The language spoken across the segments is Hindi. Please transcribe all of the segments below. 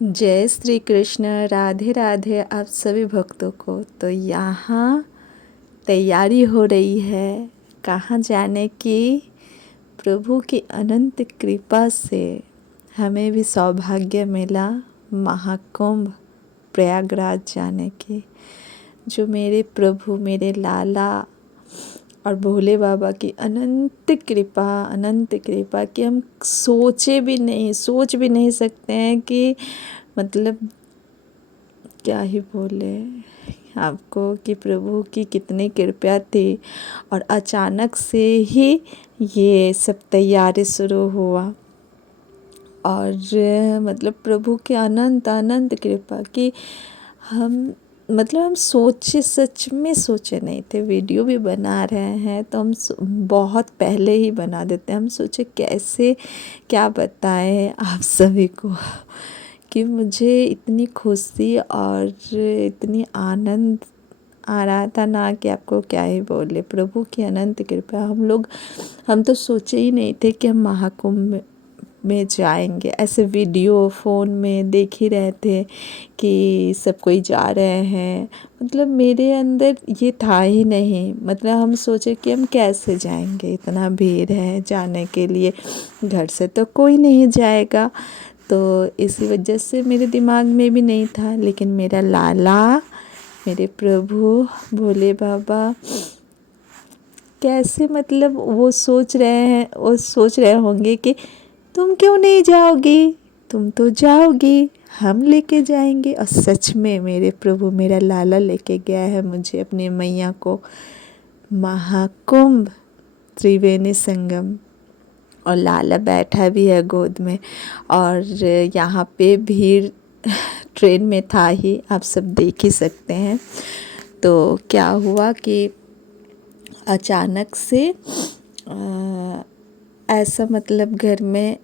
जय श्री कृष्ण। राधे राधे आप सभी भक्तों को। तो यहाँ तैयारी हो रही है कहाँ जाने की। प्रभु की अनंत कृपा से हमें भी सौभाग्य मिला महाकुंभ प्रयागराज जाने की। जो मेरे प्रभु मेरे लाला और भोले बाबा की अनंत कृपा कि हम सोच भी नहीं सकते हैं कि मतलब क्या ही बोले आपको कि प्रभु की कितनी कृपा थी। और अचानक से ही ये सब तैयारी शुरू हुआ और मतलब प्रभु की अनंत कृपा कि हम हम सच में सोचे नहीं थे। वीडियो भी बना रहे हैं तो हम बहुत पहले ही बना देते हैं। हम सोचे कैसे क्या बताएं आप सभी को कि मुझे इतनी खुशी और इतनी आनंद आ रहा था ना कि आपको क्या ही बोले। प्रभु की अनंत कृपा हम तो सोचे ही नहीं थे कि हम महाकुंभ में जाएंगे। ऐसे वीडियो फ़ोन में देख ही रहे थे कि सब कोई जा रहे हैं। मेरे अंदर ये था ही नहीं। हम सोचे कि हम कैसे जाएंगे, इतना भीड़ है जाने के लिए, घर से तो कोई नहीं जाएगा। तो इसी वजह से मेरे दिमाग में भी नहीं था। लेकिन मेरा लाला मेरे प्रभु भोले बाबा कैसे वो सोच रहे होंगे कि तुम क्यों नहीं जाओगी, तुम तो जाओगी, हम लेके जाएंगे। और सच में मेरे प्रभु मेरा लाला लेके गया है मुझे अपनी मैया को महाकुंभ त्रिवेणी संगम। और लाला बैठा भी है गोद में। और यहाँ पे भीड़ ट्रेन में था ही, आप सब देख ही सकते हैं। तो क्या हुआ कि अचानक से ऐसा घर में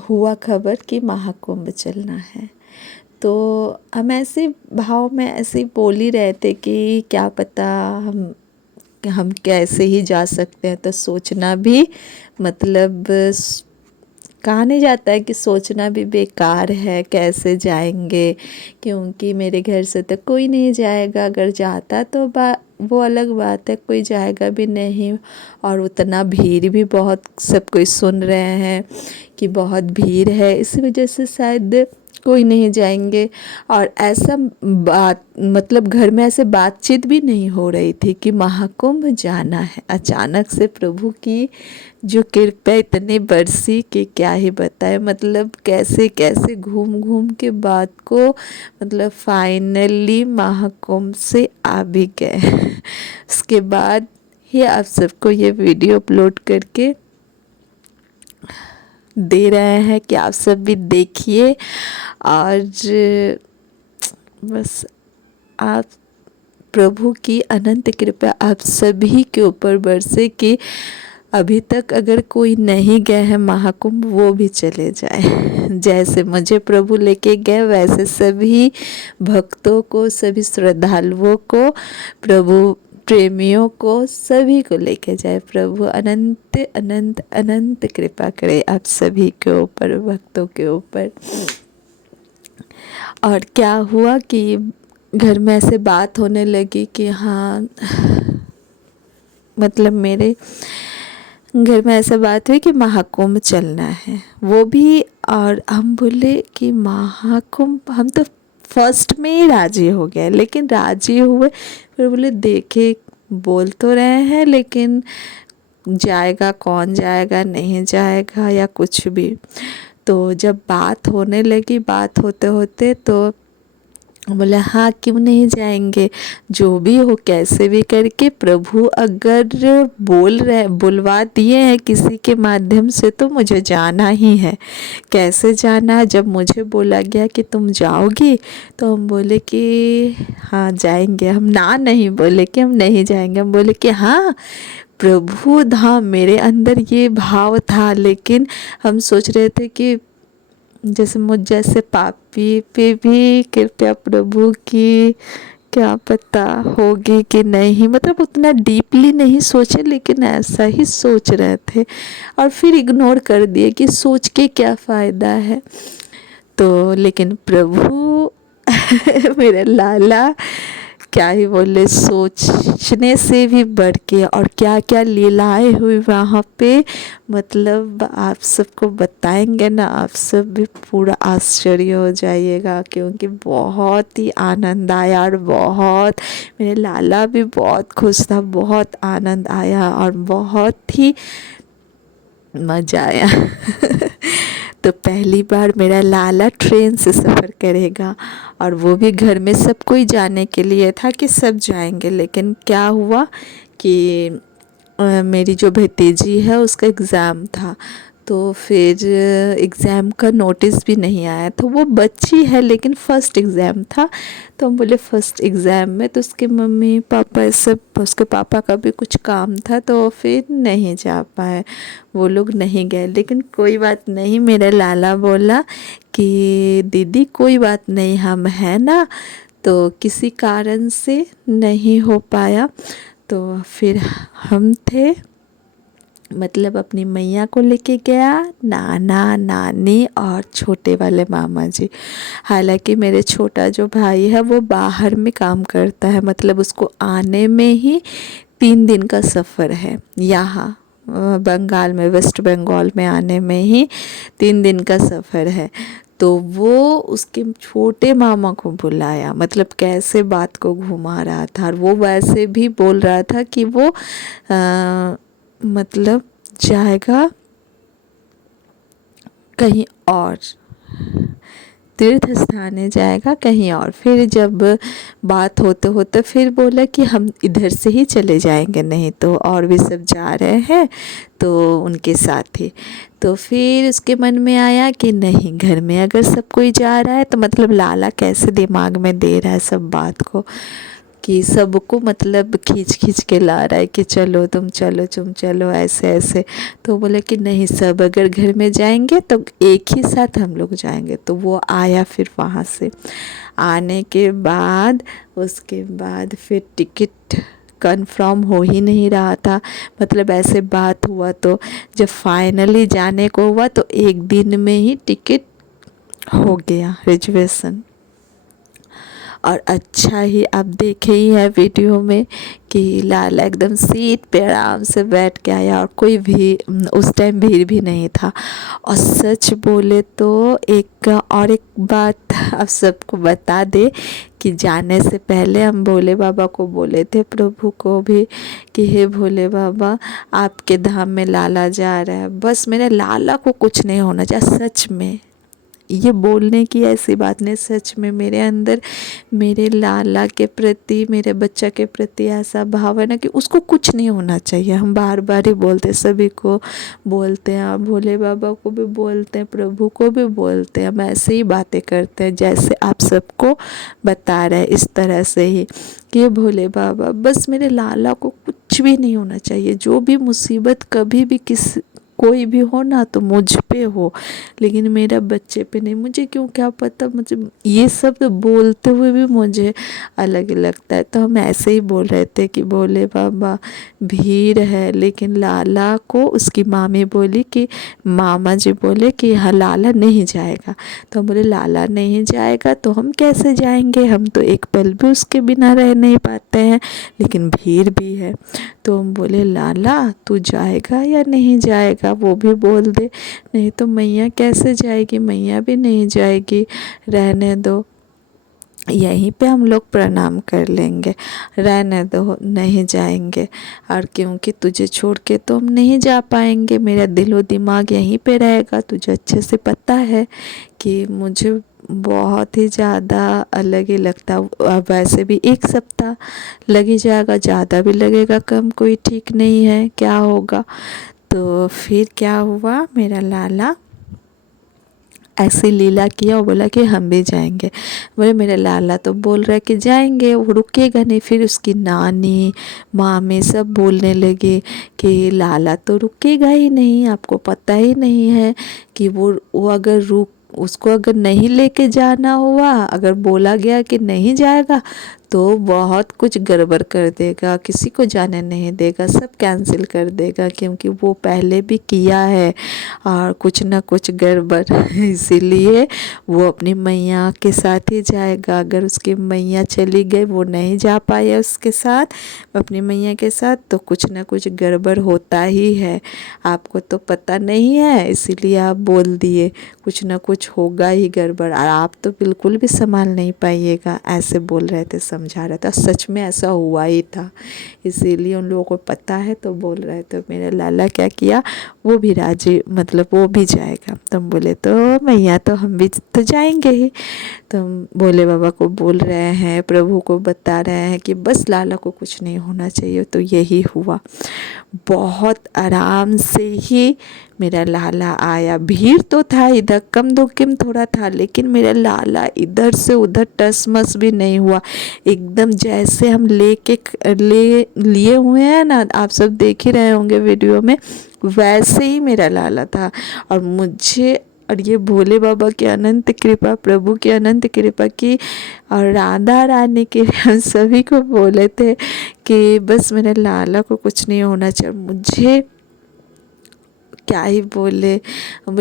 हुआ खबर कि महाकुंभ चलना है। तो हम ऐसे भाव में ऐसे बोल ही रहे थे कि क्या पता हम कैसे ही जा सकते हैं। तो सोचना भी कहा नहीं जाता है कि सोचना भी बेकार है कैसे जाएंगे, क्योंकि मेरे घर से तो कोई नहीं जाएगा। अगर जाता तो वो अलग बात है, कोई जाएगा भी नहीं। और उतना भीड़ भी बहुत, सब कोई सुन रहे हैं कि बहुत भीड़ है, इसी वजह से शायद कोई नहीं जाएंगे। और ऐसा बात घर में ऐसे बातचीत भी नहीं हो रही थी कि महाकुंभ जाना है। अचानक से प्रभु की जो कृपा इतनी बरसी कि क्या ही बताए। कैसे कैसे घूम घूम के बात को फाइनली महाकुंभ से आ भी गए। उसके बाद ही आप सबको ये वीडियो अपलोड करके दे रहे हैं कि आप सब भी देखिए। और बस आप प्रभु की अनंत कृपा आप सभी के ऊपर बरसे कि अभी तक अगर कोई नहीं गए हैं महाकुंभ वो भी चले जाए। जैसे मुझे प्रभु लेके गए वैसे सभी भक्तों को, सभी श्रद्धालुओं को, प्रभु प्रेमियों को, सभी को लेके जाए। प्रभु अनंत अनंत अनंत कृपा करे आप सभी के ऊपर, भक्तों के ऊपर। और क्या हुआ कि घर में ऐसे बात होने लगी कि हाँ मेरे घर में ऐसा बात हुई कि महाकुंभ चलना है वो भी। और हम बोले कि महाकुंभ, हम तो फर्स्ट में ही राजी हो गए। लेकिन राजी हुए फिर बोले देखे, बोल तो रहे हैं लेकिन जाएगा कौन, जाएगा नहीं जाएगा या कुछ भी। तो जब बात होने लगी, बात होते होते तो बोले हाँ क्यों नहीं जाएंगे, जो भी हो कैसे भी करके प्रभु अगर बुलवा दिए हैं किसी के माध्यम से तो मुझे जाना ही है। कैसे जाना है, जब मुझे बोला गया कि तुम जाओगी तो हम बोले कि हाँ जाएंगे। हम ना नहीं बोले कि हम नहीं जाएंगे, हम बोले कि हाँ प्रभु धाम। मेरे अंदर ये भाव था। लेकिन हम सोच रहे थे कि जैसे मुझ जैसे पापी पे भी कृपया प्रभु की क्या पता होगी कि नहीं। उतना डीपली नहीं सोचे, लेकिन ऐसा ही सोच रहे थे और फिर इग्नोर कर दिए कि सोच के क्या फ़ायदा है। तो लेकिन प्रभु मेरा लाला क्या ही बोले, सोचने से भी बढ़ के और क्या क्या लीलाएं हुई वहाँ पे, मतलब आप सबको बताएंगे ना, आप सब भी पूरा आश्चर्य हो जाइएगा, क्योंकि बहुत ही आनंद आया और बहुत, मेरे लाला भी बहुत खुश था, बहुत आनंद आया और बहुत ही मज़ा आया। तो पहली बार मेरा लाला ट्रेन से सफ़र करेगा, और वो भी घर में सब कोई जाने के लिए था कि सब जाएंगे, लेकिन क्या हुआ कि मेरी जो भतीजी है उसका एग्ज़ाम था, तो फिर एग्ज़ाम का नोटिस भी नहीं आया, तो वो बच्ची है लेकिन फ़र्स्ट एग्ज़ाम था, तो हम बोले फ़र्स्ट एग्ज़ाम में तो उसके मम्मी पापा सब, उसके पापा का भी कुछ काम था, तो फिर नहीं जा पाए, वो लोग नहीं गए। लेकिन कोई बात नहीं, मेरा लाला बोला कि दीदी कोई बात नहीं, हम हैं ना, तो किसी कारण से नहीं हो पाया। तो फिर हम थे, मतलब अपनी मैया को लेके गया, नाना नानी और छोटे वाले मामा जी। हालांकि मेरे छोटा जो भाई है वो बाहर में काम करता है, मतलब उसको आने में ही 3 दिन का सफ़र है, यहाँ बंगाल में, वेस्ट बंगाल में आने में ही 3 दिन का सफ़र है। तो वो उसके छोटे मामा को बुलाया, मतलब कैसे बात को घुमा रहा था, और वो वैसे भी बोल रहा था कि वो मतलब जाएगा कहीं और, तीर्थ स्थाने जाएगा कहीं और। फिर जब बात होते होते फिर बोला कि हम इधर से ही चले जाएंगे, नहीं तो और भी सब जा रहे हैं तो उनके साथ ही। तो फिर उसके मन में आया कि नहीं, घर में अगर सब कोई जा रहा है तो मतलब लाला कैसे दिमाग में दे रहा है सब बात को, कि सबको मतलब खींच खींच के ला रहा है कि चलो तुम चलो, तुम चलो, ऐसे ऐसे। तो बोले कि नहीं, सब अगर घर में जाएंगे तो एक ही साथ हम लोग जाएंगे। तो वो आया, फिर वहाँ से आने के बाद उसके बाद फिर टिकट कंफर्म हो ही नहीं रहा था, मतलब ऐसे बात हुआ, तो जब फाइनली जाने को हुआ तो एक दिन में ही टिकट हो गया, रिजर्वेशन। और अच्छा ही आप देखे ही है वीडियो में कि लाला एकदम सीट पे आराम से बैठ के आया, और कोई भी उस टाइम भीड़ भी नहीं था। और सच बोले तो एक बात आप सबको बता दे कि जाने से पहले हम भोले बाबा को बोले थे, प्रभु को भी, कि हे भोले बाबा, आपके धाम में लाला जा रहा है, बस मेरे लाला को कुछ नहीं होना चाहिए। सच में ये बोलने की ऐसी बात नहीं, सच में मेरे अंदर मेरे लाला के प्रति, मेरे बच्चा के प्रति ऐसा भाव है ना कि उसको कुछ नहीं होना चाहिए। हम बार बार ही बोलते, सभी को बोलते हैं, भोले बाबा को भी बोलते हैं, प्रभु को भी बोलते हैं, हम ऐसे ही बातें करते हैं जैसे आप सबको बता रहे हैं, इस तरह से ही कि भोले बाबा बस मेरे लाला को कुछ भी नहीं होना चाहिए, जो भी मुसीबत कभी भी कोई भी हो ना तो मुझ पे हो, लेकिन मेरा बच्चे पे नहीं। मुझे क्यों क्या पता, मुझे ये सब बोलते हुए भी मुझे अलग ही लगता है। तो हम ऐसे ही बोल रहे थे कि भोले बाबा भीड़ है, लेकिन लाला को उसकी मामी बोली कि, मामा जी बोले कि हाँ लाला नहीं जाएगा। तो हम बोले लाला नहीं जाएगा तो हम कैसे जाएंगे, हम तो एक पल भी उसके बिना रह नहीं पाते हैं, लेकिन भीड़ भी है। तो हम बोले लाला तू जाएगा या नहीं जाएगा, वो भी बोल दे, नहीं तो मैया कैसे जाएगी, मैया भी नहीं जाएगी, रहने दो, यहीं पे हम लोग प्रणाम कर लेंगे, रहने दो, नहीं जाएंगे। और क्योंकि तुझे छोड़ के तो हम नहीं जा पाएंगे, मेरा दिलो दिमाग यहीं पे रहेगा, तुझे अच्छे से पता है कि मुझे बहुत ही ज़्यादा अलग ही लगता। अब वैसे भी 1 सप्ताह लग ही जाएगा, ज़्यादा भी लगेगा कम, कोई ठीक नहीं है क्या होगा। तो फिर क्या हुआ, मेरा लाला ऐसी लीला किया और बोला कि हम भी जाएंगे। बोले मेरा लाला तो बोल रहा है कि जाएंगे, वो रुकेगा नहीं। फिर उसकी नानी मामी सब बोलने लगे कि लाला तो रुकेगा ही नहीं, आपको पता ही नहीं है कि वो अगर उसको अगर नहीं लेके जाना हुआ, अगर बोला गया कि नहीं जाएगा तो बहुत कुछ गड़बड़ कर देगा, किसी को जाने नहीं देगा, सब कैंसिल कर देगा, क्योंकि वो पहले भी किया है और कुछ ना कुछ गड़बड़ इसीलिए वो अपनी मैया के साथ ही जाएगा। अगर उसकी मैया चली गई, वो नहीं जा पाया उसके साथ, अपनी मैया के साथ, तो कुछ ना कुछ गड़बड़ होता ही है। आपको तो पता नहीं है, इसीलिए आप बोल दिए, कुछ ना कुछ होगा ही गड़बड़, और आप तो बिल्कुल भी संभाल नहीं पाइएगा, ऐसे बोल रहे थे, समझा रहे थे। सच में ऐसा हुआ ही था, इसीलिए उन लोगों को पता है तो बोल रहे थे। मेरे लाला क्या किया, वो भी राजी, मतलब वो भी जाएगा। तो हम बोले तो मैया तो हम भी तो जाएंगे ही। तो हम भोले बाबा को बोल रहे हैं, प्रभु को बता रहे हैं कि बस लाला को कुछ नहीं होना चाहिए। तो यही हुआ, बहुत आराम से ही मेरा लाला आया। भीड़ तो था इधर, कम दुकिम थोड़ा था, लेकिन मेरा लाला इधर से उधर टस मस भी नहीं हुआ। एकदम जैसे हम लिए हुए हैं ना, आप सब देख ही रहे होंगे वीडियो में, वैसे ही मेरा लाला था। और मुझे, और ये भोले बाबा की अनंत कृपा, प्रभु की अनंत कृपा की, और राधा रानी की, हम सभी को बोले थे कि बस मेरे लाला को कुछ नहीं होना चाहिए। मुझे क्या ही बोले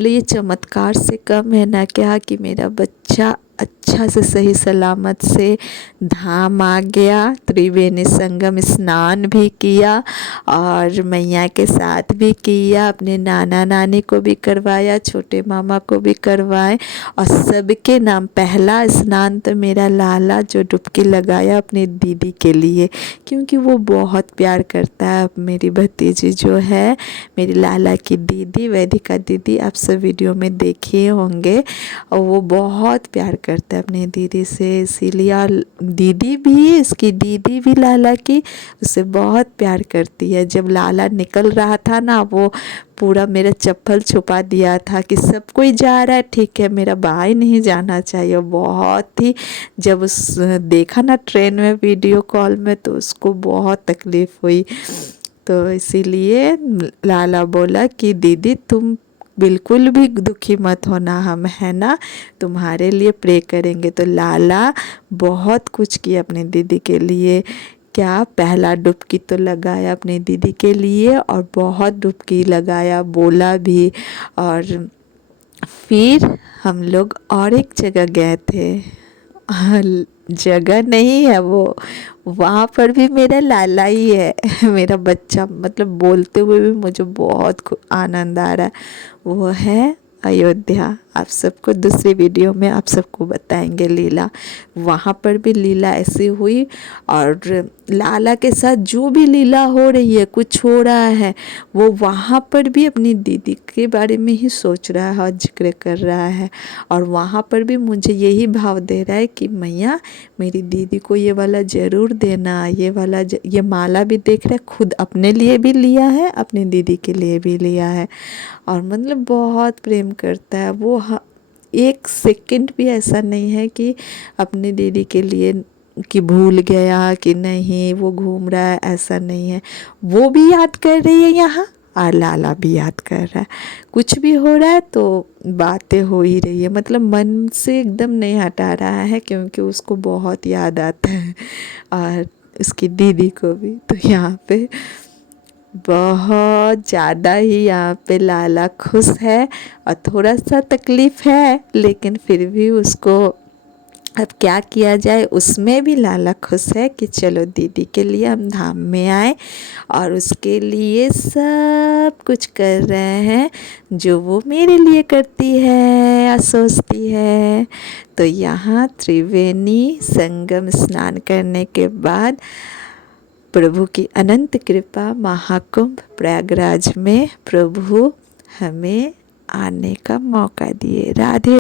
ये चमत्कार से कम है ना क्या, कि मेरा बच्चा अच्छा से सही सलामत से धाम आ गया, त्रिवेणी संगम स्नान भी किया, और मैया के साथ भी किया, अपने नाना नानी को भी करवाया, छोटे मामा को भी करवाए, और सबके नाम पहला स्नान तो मेरा लाला जो डुबकी लगाया अपनी दीदी के लिए, क्योंकि वो बहुत प्यार करता है। मेरी भतीजी जो है, मेरी लाला की दीदी, वैदिका दीदी, आप सब वीडियो में देखे होंगे, और वो बहुत प्यार करता है अपनी दीदी से, इसीलिए। और दीदी भी, इसकी दीदी भी लाला की उससे बहुत प्यार करती है। जब लाला निकल रहा था ना, वो पूरा मेरा चप्पल छुपा दिया था कि सब कोई जा रहा है, ठीक है, मेरा भाई नहीं जाना चाहिए। बहुत ही, जब उस देखा ना ट्रेन में वीडियो कॉल में, तो उसको बहुत तकलीफ़ हुई। तो इसीलिए लाला बोला कि दीदी तुम बिल्कुल भी दुखी मत होना, हम है ना, तुम्हारे लिए प्रे करेंगे। तो लाला बहुत कुछ किया अपनी दीदी के लिए। क्या, पहला डुबकी तो लगाया अपनी दीदी के लिए, और बहुत डुबकी लगाया, बोला भी। और फिर हम लोग और एक जगह गए थे, जगह नहीं है वो, वहाँ पर भी मेरा लाला ही है मेरा बच्चा, मतलब बोलते हुए भी मुझे बहुत आनंद आ रहा है। वो है अयोध्या। आप सबको दूसरी वीडियो में आप सबको बताएंगे लीला। वहाँ पर भी लीला ऐसी हुई, और लाला के साथ जो भी लीला हो रही है, कुछ हो रहा है, वो वहाँ पर भी अपनी दीदी के बारे में ही सोच रहा है और जिक्र कर रहा है। और वहाँ पर भी मुझे यही भाव दे रहा है कि मैया मेरी दीदी को ये वाला ज़रूर देना, ये वाला ये माला भी देख रहा है, खुद अपने लिए भी लिया है, अपनी दीदी के लिए भी लिया है। और मतलब बहुत प्रेम करता है वो, एक सेकंड भी ऐसा नहीं है कि अपनी दीदी के लिए कि भूल गया कि नहीं वो घूम रहा है, ऐसा नहीं है। वो भी याद कर रही है यहाँ, और लाला भी याद कर रहा है। कुछ भी हो रहा है तो बातें हो ही रही है, मतलब मन से एकदम नहीं हटा रहा है, क्योंकि उसको बहुत याद आता है, और उसकी दीदी को भी। तो यहाँ पे बहुत ज़्यादा ही यहाँ पे लाला खुश है, और थोड़ा सा तकलीफ़ है, लेकिन फिर भी उसको अब क्या किया जाए, उसमें भी लाला खुश है कि चलो दीदी के लिए हम धाम में आए, और उसके लिए सब कुछ कर रहे हैं जो वो मेरे लिए करती है या सोचती है। तो यहाँ त्रिवेणी संगम स्नान करने के बाद प्रभु की अनंत कृपा, महाकुंभ प्रयागराज में प्रभु हमें आने का मौका दिए। राधे।